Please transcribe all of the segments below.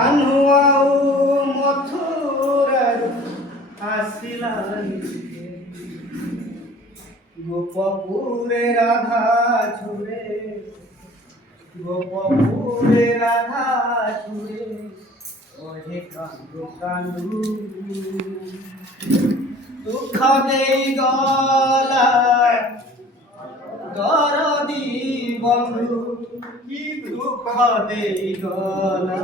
କାହ୍ନୁ ଆଉ ମଥୁରାରୁ ଆସିଲାନି ଗୋପପୁରେ ରାଧା ଛୁରେ ଗୋପପୁରେ ରାଧା ଛୁରେ ଓହେ କାନ୍ଦୁ କାନ୍ଦୁ ଦୁଃଖ ଦେଇ ଗଲା ଦରଦି ବନ୍ଧୁ কি দুঃখ দেই গলা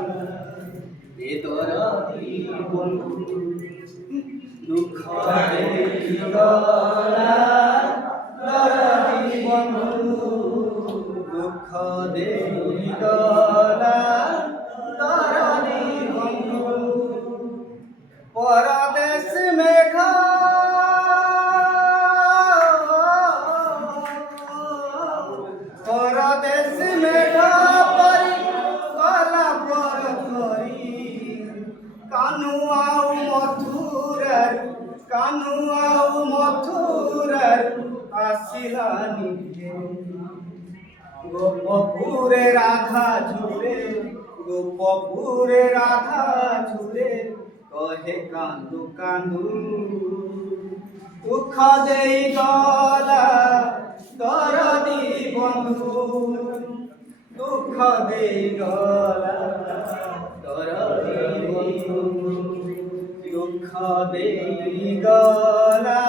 এ দরদি বন্ধু দুঃখ দেই গলা দরদি বন্ধু দুঃখ দেই গলা দরদি বন্ধু পরদেশ মেঘা পরদেশ মেঘা পরি গলা পর করি কানু আউ মথুরার কানু আউ মথুরার আসিলানি গোপপুরে রাধা ঝুরে গোপপুরে রাধা ঝুরে কহে কান্দু কান্দু দুঃখ দেই গলা দরদি বন্ধু দুঃখ দেই গলা দরদি বন্ধু দুঃখ দেই গলা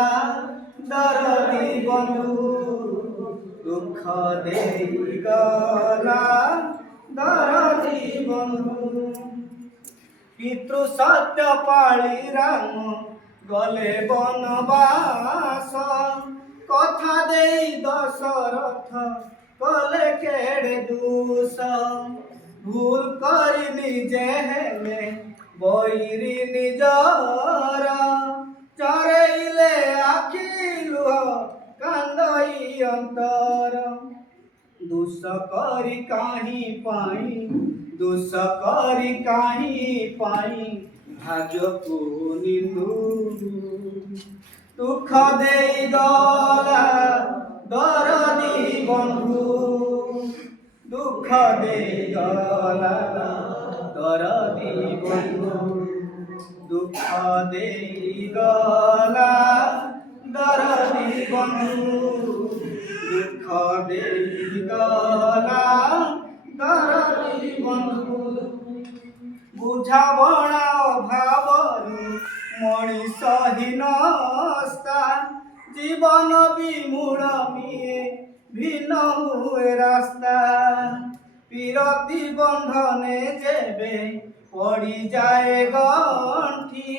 দরদি বন্ধু দুঃখ দেই গলা দরদি বন্ধু পিতৃ সত্য পাଳି রাম গলে বনবাস কথা দেই দশরথ কলে কেড়ে দূষ ভুল করি নিজে হেলে বৈরি নিজর চরেইলে আখি লুহ কান্দই অন্তর দুষ করি কাহি পাই দুষ করি কাহি পাই ভাজকু নিন্দু দুঃখ দেই গলা দরদি বন্ধু দুঃখ দেই গলা দরদি বন্ধু দুঃখ দেই গলা দরদি বন্ধু দুঃখ দেই গলা দরদি বন্ধু বুঝাবଣା অভাবରୁ মଣିষ হীনস্তা জীবন বিমূঢ় মিয়ে ভিন্ন হুয়ে রাস্তা বিরতি বন্ধনে যেবে পড়ি যায় গণ্ঠি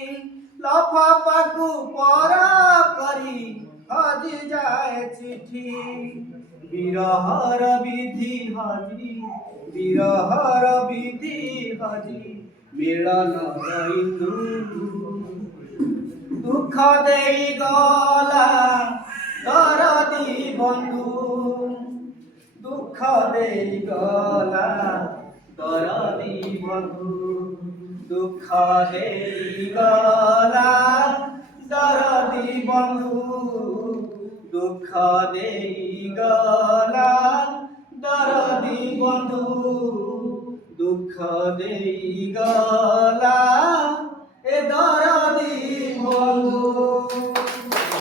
লফাফাকু পর করি হজি যায় চিঠি বিরহর বিধি হজি বিরহর বিধি হজি মিলন ইন্দু দুঃখ দেই গলা দরদি বন্ধু দুঃখ দেই গলা দরদি বন্ধু দুঃখ দেই গলা দরদি বন্ধু দুঃখ দেই গলা দরদি বন্ধু দুঃখ দেই গলা এ দর